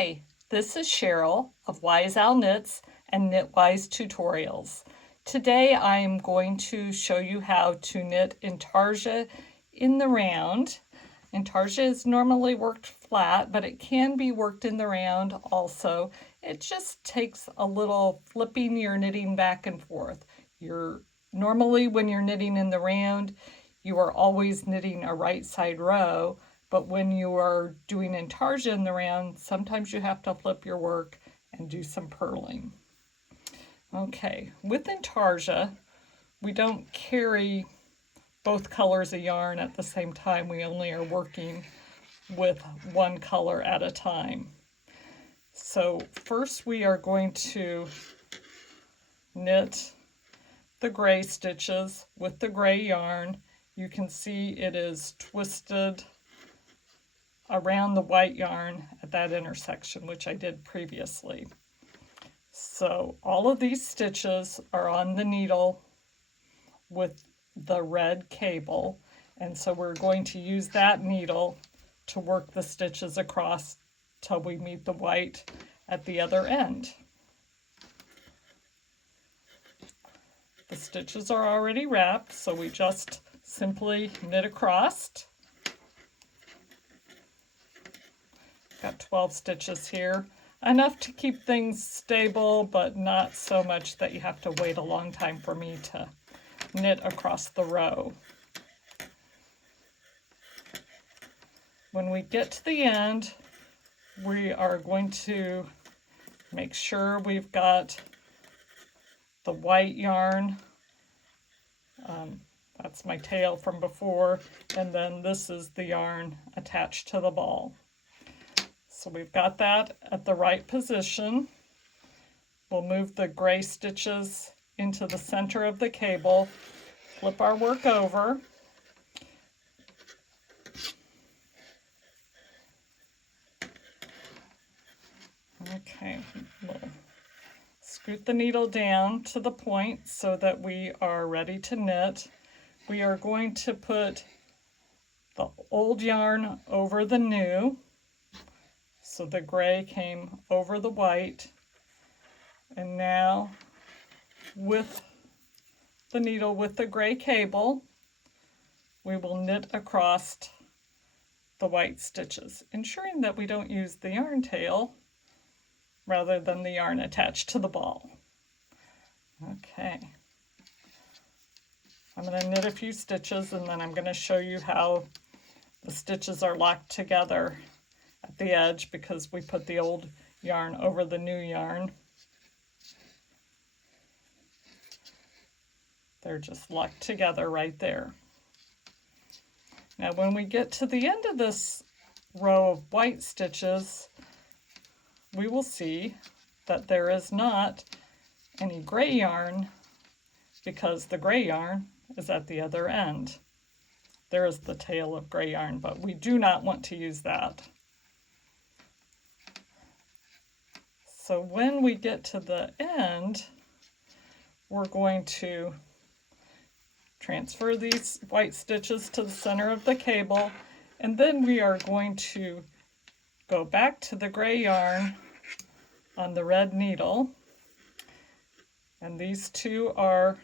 Hi, this is Cheryl of Wise Owl Knits and Knitwise Tutorials. Today I am going to show you how to knit Intarsia in the round. Intarsia is normally worked flat, but it can be worked in the round also. It just takes a little flipping your knitting back and forth. Normally when you're knitting in the round, you are always knitting a right side row, but when you are doing Intarsia in the round, sometimes you have to flip your work and do some purling. Okay, with Intarsia, we don't carry both colors of yarn at the same time. We only are working with one color at a time. So first we are going to knit the gray stitches with the gray yarn. You can see it is twisted around the white yarn at that intersection, which I did previously. So all of these stitches are on the needle with the red cable, and so we're going to use that needle to work the stitches across till we meet the white at the other end. The stitches are already wrapped, so we just simply knit across. Got 12 stitches here, enough to keep things stable, but not so much that you have to wait a long time for me to knit across the row. When we get to the end, we are going to make sure we've got the white yarn. That's my tail from before, and then this is the yarn attached to the ball. So we've got that at the right position. We'll move the gray stitches into the center of the cable, flip our work over. Okay, we'll scoot the needle down to the point so that we are ready to knit. We are going to put the old yarn over the new. So the gray came over the white, and now with the needle with the gray cable, we will knit across the white stitches, ensuring that we don't use the yarn tail rather than the yarn attached to the ball. Okay, I'm going to knit a few stitches and then I'm going to show you how the stitches are locked together at the edge because we put the old yarn over the new yarn. They're just locked together right there. Now when we get to the end of this row of white stitches, we will see that there is not any gray yarn because the gray yarn is at the other end. There is the tail of gray yarn, but we do not want to use that. So when we get to the end, we're going to transfer these white stitches to the center of the cable, and then we are going to go back to the gray yarn on the red needle, and these two are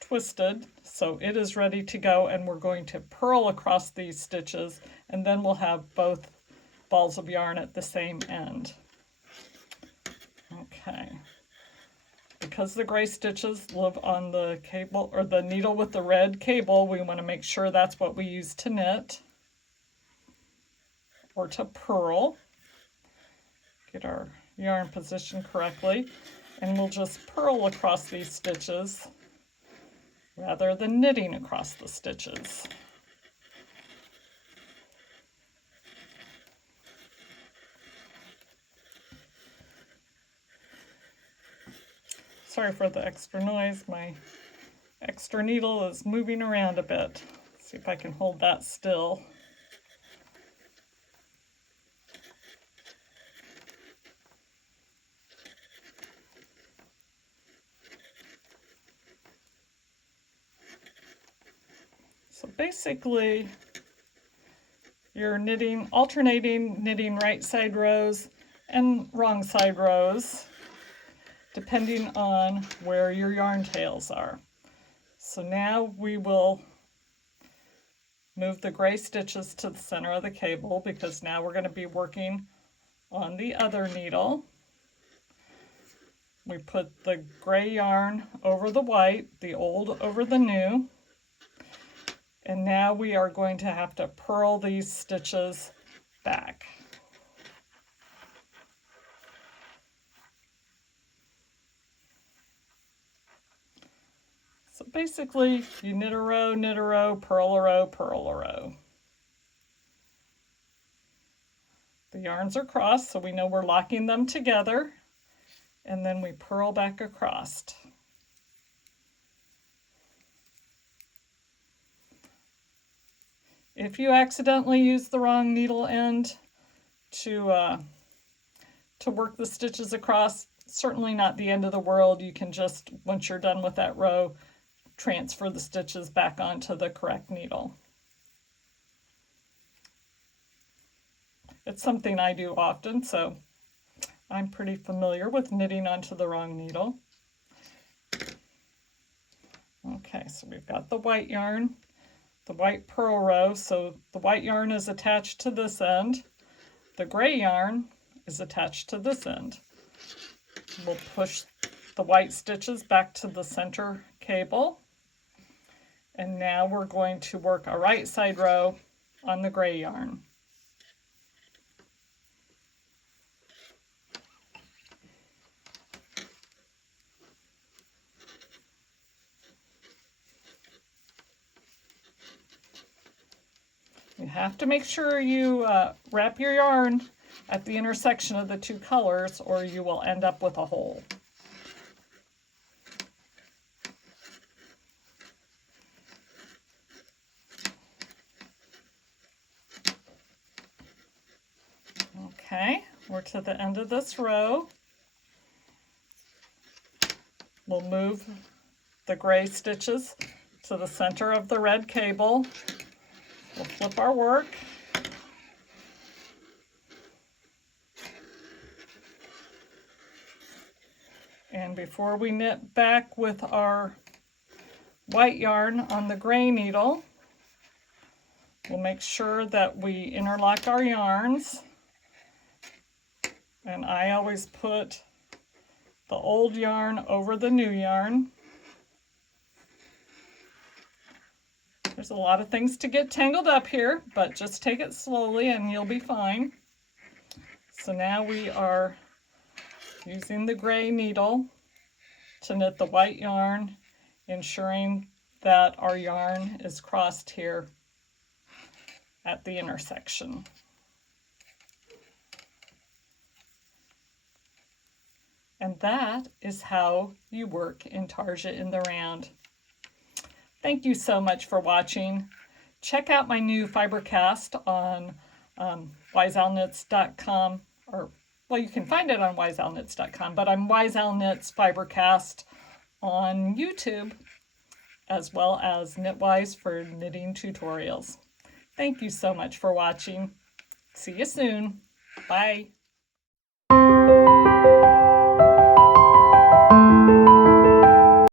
twisted, so it is ready to go, and we're going to purl across these stitches, and then we'll have both balls of yarn at the same end. Okay, because the gray stitches live on the cable or the needle with the red cable, we want to make sure that's what we use to knit or to purl. Get our yarn positioned correctly, and we'll just purl across these stitches rather than knitting across the stitches. Sorry for the extra noise. My extra needle is moving around a bit. Let's see if I can hold that still. So basically, you're knitting, alternating knitting right side rows and wrong side rows, depending on where your yarn tails are. So now we will move the gray stitches to the center of the cable because now we're going to be working on the other needle. We put the gray yarn over the white, the old over the new. And now we are going to have to purl these stitches back. So basically, you knit a row, purl a row, purl a row. The yarns are crossed, so we know we're locking them together. And then we purl back across. If you accidentally use the wrong needle end to work the stitches across, certainly not the end of the world. You can just, once you're done with that row, transfer the stitches back onto the correct needle. It's something I do often, so I'm pretty familiar with knitting onto the wrong needle. Okay, so we've got the white yarn, the white purl row, so the white yarn is attached to this end. The gray yarn is attached to this end. We'll push the white stitches back to the center cable. And now we're going to work a right side row on the gray yarn. You have to make sure you wrap your yarn at the intersection of the two colors or you will end up with a hole. Okay, we're to the end of this row. We'll move the gray stitches to the center of the red cable. We'll flip our work. And before we knit back with our white yarn on the gray needle, we'll make sure that we interlock our yarns. And I always put the old yarn over the new yarn. There's a lot of things to get tangled up here, but just take it slowly and you'll be fine. So now we are using the gray needle to knit the white yarn, ensuring that our yarn is crossed here at the intersection. And that is how you work Intarsia in the round. Thank you so much for watching. Check out my new fibercast on wiseowlknits.com, or well, you can find it on wiseowlknits.com, but I'm Wise Owl Knits Fibercast on YouTube, as well as Knitwise for knitting tutorials. Thank you so much for watching. See you soon. Bye.